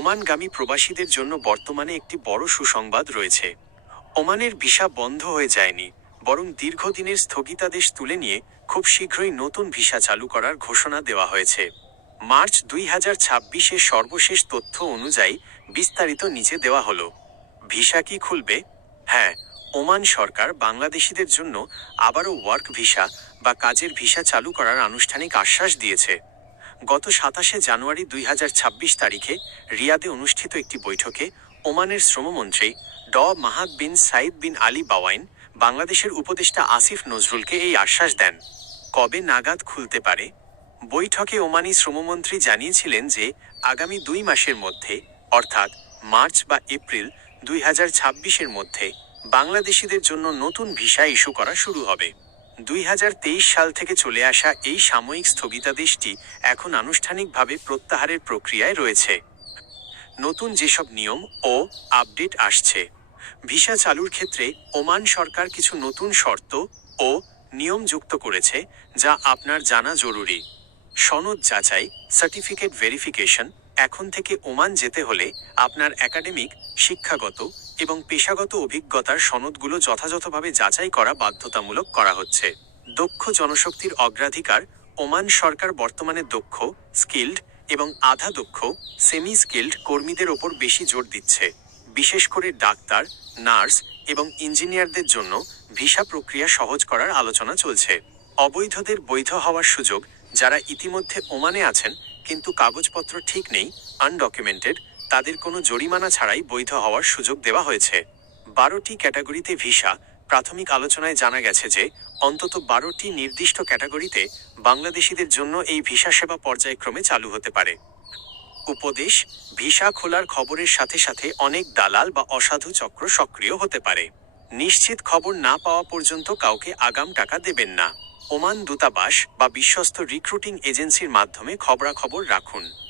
ওমানগামী প্রবাসীদের জন্য বর্তমানে একটি বড় সুসংবাদ রয়েছে। ওমানের ভিসা বন্ধ হয়ে যায়নি, বরং দীর্ঘদিনের স্থগিতাদেশ তুলে নিয়ে খুব শীঘ্রই নতুন ভিসা চালু করার ঘোষণা দেওয়া হয়েছে। মার্চ 2026-এর সর্বশেষ তথ্য অনুযায়ী বিস্তারিত নিচে দেওয়া হলো। ভিসা কি খুলবে? হ্যাঁ, ওমান সরকার বাংলাদেশিদের জন্য আবারও ওয়ার্ক ভিসা বা কাজের ভিসা চালু করার আনুষ্ঠানিক আশ্বাস দিয়েছে। গত 27 জানুয়ারি 2026 তারিখে রিয়াদে অনুষ্ঠিত একটি বৈঠকে ওমানের শ্রমমন্ত্রী মাহাদ বিন সাইদ বিন আলী বাওয়াইন বাংলাদেশের উপদেষ্টা আসিফ নজরুলকে এই আশ্বাস দেন। কবে নাগাদ খুলতে পারে? বৈঠকে ওমানি শ্রমমন্ত্রী জানিয়েছিলেন যে আগামী 2 মাসের মধ্যে, অর্থাৎ মার্চ বা এপ্রিল 2026-এর মধ্যে বাংলাদেশিদের জন্য নতুন ভিসা ইস্যু করা শুরু হবে। 2023 সাল থেকে চলে আসা এই সাময়িক স্থগিতাদেশটি এখন আনুষ্ঠানিকভাবে প্রত্যাহারের প্রক্রিয়ায় রয়েছে। নতুন যেসব নিয়ম ও আপডেট আসছে। ভিসা চালুর ক্ষেত্রে ওমান সরকার কিছু নতুন শর্ত ও নিয়ম যুক্ত করেছে, যা আপনার জানা জরুরি। সনদ যাচাই, সার্টিফিকেট ভেরিফিকেশন। এখন থেকে ওমান যেতে হলে আপনার একাডেমিক, শিক্ষাগত এবং পেশাগত অভিজ্ঞতার সনদগুলো যথাযথভাবে যাচাই করা বাধ্যতামূলক করা হচ্ছে। দক্ষ জনশক্তির অগ্রাধিকার। ওমান সরকার বর্তমানে দক্ষ, স্কিল্ড এবং আধা দক্ষ, সেমি স্কিল্ড কর্মীদের ওপর বেশি জোর দিচ্ছে। বিশেষ করে ডাক্তার, নার্স এবং ইঞ্জিনিয়ারদের জন্য ভিসা প্রক্রিয়া সহজ করার আলোচনা চলছে। অবৈধদের বৈধ হওয়ার সুযোগ। যারা ইতিমধ্যে ওমানে আছেন কিন্তু কাগজপত্র ঠিক নেই, আনডকুমেন্টেড, তাদের কোনো জরিমানা ছাড়াই বৈধ হওয়ার সুযোগ দেওয়া হয়েছে। 12টি ক্যাটাগরিতে ভিসা। প্রাথমিক আলোচনায় জানা গেছে যে অন্তত 12টি নির্দিষ্ট ক্যাটাগরিতে বাংলাদেশিদের জন্য এই ভিসা সেবা পর্যায়ক্রমে চালু হতে পারে। উপদেশ: ভিসা খোলার খবরের সাথে সাথে অনেক দালাল বা অসাধু চক্র সক্রিয় হতে পারে। নিশ্চিত খবর না পাওয়া পর্যন্ত কাউকে আগাম টাকা দেবেন না। ওমান দূতাবাস বা বিশ্বস্ত রিক্রুটিং এজেন্সির মাধ্যমে খবরাখবর রাখুন।